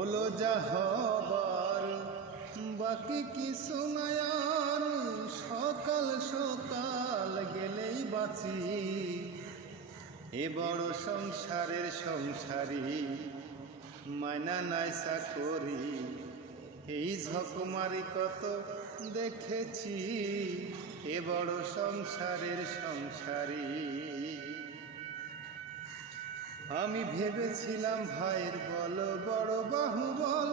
হলো যা হবার বাকি কিছু নাই আর, সকাল সকাল গেলেই বাঁচি। এ বড় সংসারের সংসারী, মায়না নাই চাকরি, এই ঝকমারি কত দেখেছি। এ বড় সংসারের সংসারী। আমি ভেবেছিলাম ভাইয়ের বল বড় বাহুবল,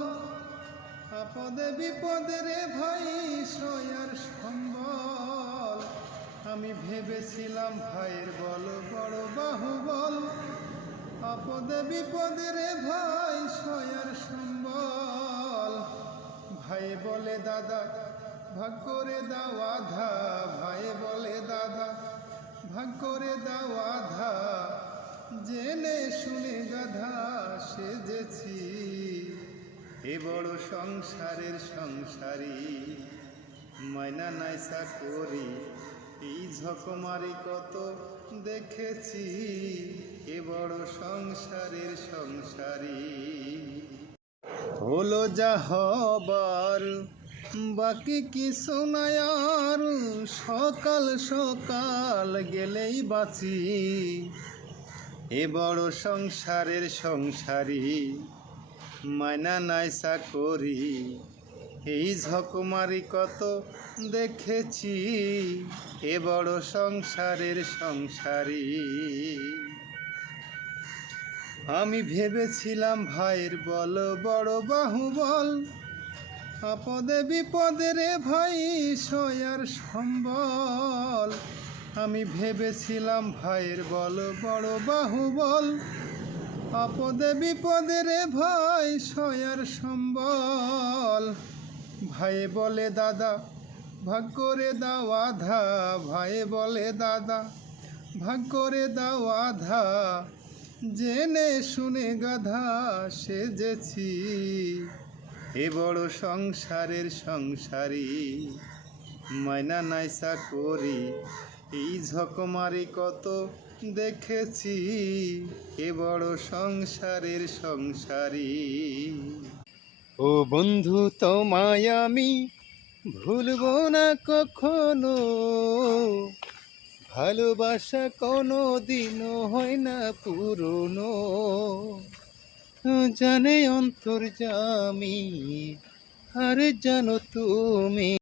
আপদে বিপদে রে ভাই সয়ার সম্বল। আমি ভেবেছিলাম ভাইয়ের বল বড় বাহুবল, আপদে বিপদে রে ভাই সয়ার সম্বল। ভাই বলে দাদা ভাগ করে দাও আধা, ভাই বলে দাদা ভাগ করে দাও আধা, জেনে শুনে গাধা সেজেছি। এ বড় সংসারের সংসারী, মায়না নাই চাকরি, এই ঝকমারি কত দেখেছি। এ বড় সংসারের সংসারী। হলো যা হবার বাকি কিছু নাই আর, সকাল সকাল গেলেই বাঁচি। এ বড় সংসারের সংসারী, মায়না নাই চাকরি, এই ঝকমারি কত দেখেছি। এ বড় সংসারের সংসারী। আমি ভেবেছিলাম ভাইয়ের বল বড় বাহুবল, আপদে বিপদে রে ভাই সয়ার সম্বল। আমি ভেবেছিলাম ভাইয়ের বল বড় বাহুবল, আপদে বিপদে রে ভাই সয়ার সম্বল। ভাই বলে দাদা ভাগ করে দাও আধা, ভাই বলে দাদা ভাগ করে দাও আধা, জেনে শুনে গাধা সেজেছি। এ বড় সংসারের সংসারী, মায়না নাই চাকরি, এই ঝকমারি কত দেখেছি। এ বড় সংসারের সংসারী। ও বন্ধু তোমায় আমি ভুলব না কখনো, ভালোবাসা কোনো দিনও হয় না পুরনো। জানে অন্তর্যামী আর জানো তুমি।